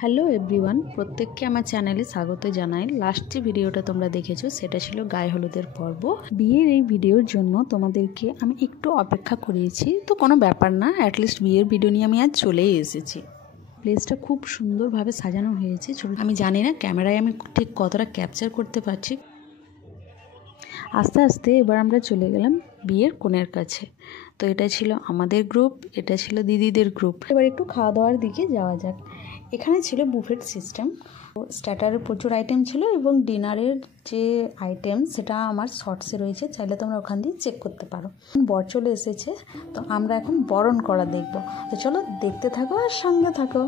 Hello everyone, প্রত্যেককে আমার চ্যানেলে স্বাগত জানাই। লাস্ট যে ভিডিওটা তোমরা দেখেছো সেটা ছিল গায়ে হলুদের পর্ব। বিয়ের এই ভিডিওর জন্য তোমাদেরকে আমি একটু অপেক্ষা করিয়েছি, তো কোনো ব্যাপার না, অ্যাটলিস্ট বিয়ের ভিডিও নিয়ে আমি আজ চলেই এসেছি। প্লেসটা খুব সুন্দরভাবে সাজানো হয়েছে। আমি জানি না ক্যামেরায় আমি ঠিক কতটা ক্যাপচার করতে পারছি। আস্তে আস্তে এবার আমরা চলে গেলাম বিয়ের কনের কাছে। তো এটা ছিল আমাদের গ্রুপ, এটা ছিল দিদিদের গ্রুপ। এবার একটু খাওয়া দাওয়ার দিকে যাওয়া যাক। এখানে ছিল বুফেট সিস্টেম, স্টার্টারের প্রচুর আইটেম ছিল এবং ডিনারের যে আইটেম সেটা আমার শর্টসে রয়েছে, চাইলে তোমরা ওখান দিয়ে চেক করতে পারো। বর চলে এসেছে, তো আমরা এখন বরণ করা দেখব। তো চলো দেখতে থাকো আর সঙ্গে থাকো।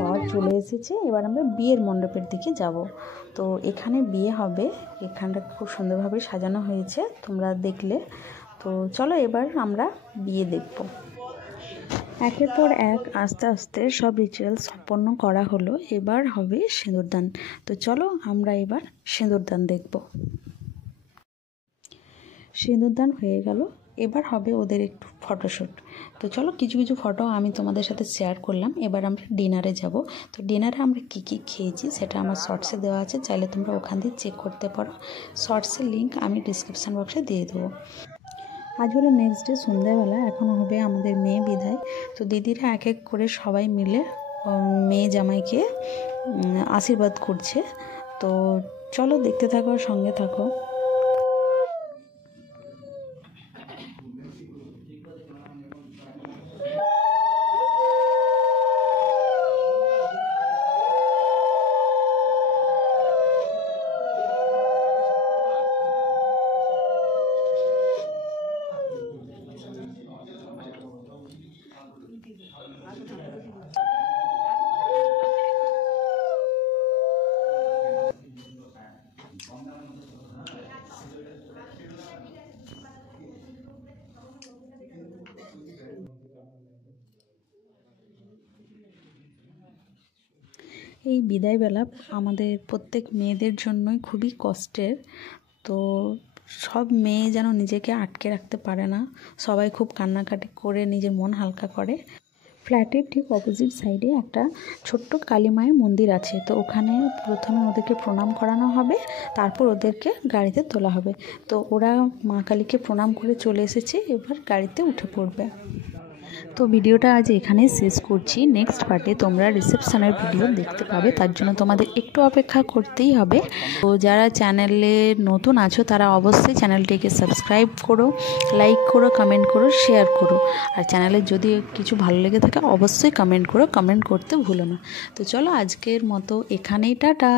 বর চলে এসেছে, এবার আমরা বিয়ের মণ্ডপের দিকে যাব। তো এখানে বিয়ে হবে, এখানটা খুব সুন্দরভাবে সাজানো হয়েছে, তোমরা দেখলে। তো চলো এবার আমরা বিয়ে দেখব। একের পর এক আস্তে আস্তে সব রিচুয়াল সম্পন্ন করা হলো, এবার হবে সিঁদুরদান। তো চলো আমরা এবার সিঁদুরদান দেখব। সিঁদুরদান হয়ে গেল, এবার হবে ওদের একটু ফটোশ্যুট। তো চলো কিছু কিছু ফটো আমি তোমাদের সাথে শেয়ার করলাম। এবার আমরা ডিনারে যাব। তো ডিনারে আমরা কী কী খেয়েছি সেটা আমার শর্টসে দেওয়া আছে, চাইলে তোমরা ওখান দিয়ে চেক করতে পারো। শর্টসের লিঙ্ক আমি ডিসক্রিপশান বক্সে দিয়ে দেবো। আজ হলো নেক্সট ডে সন্ধ্যাবেলা, এখন হবে আমাদের মেয়ে বিদায়। তো দিদিরা এক এক করে সবাই মিলে মেয়ে জামাইকে আশীর্বাদ করছে। তো চলো দেখতে থাকো, সঙ্গে থাকো। এই বিদায়বেলা আমাদের প্রত্যেক মেয়েদের জন্যই খুবই কষ্টের। তো সব মেয়ে যেন নিজেকে আটকে রাখতে পারে না, সবাই খুব কান্নাকাটি করে নিজের মন হালকা করে। ফ্ল্যাটের ঠিক অপোজিট সাইডে একটা ছোট্ট কালী মায়ের মন্দির আছে। তো ওখানে প্রথমে ওদেরকে প্রণাম করানো হবে, তারপর ওদেরকে গাড়িতে তোলা হবে। তো ওরা মা কালীকে প্রণাম করে চলে এসেছে, এবার গাড়িতে উঠে পড়বে। তো ভিডিওটা আজ এখানেই শেষ করছি। নেক্সট পার্টে তোমরা রিসেপশনের ভিডিও দেখতে পাবে, তার জন্য তোমাদের একটু অপেক্ষা করতেই হবে। তো যারা চ্যানেলে নতুন আছো তারা অবশ্যই চ্যানেলটিকে সাবস্ক্রাইব করো, লাইক করো, কমেন্ট করো, শেয়ার করো। আর চ্যানেলে যদি কিছু ভালো লেগে থাকে অবশ্যই কমেন্ট করো, কমেন্ট করতে ভুলো না। তো চলো আজকের মতো এখানেই, টাটা।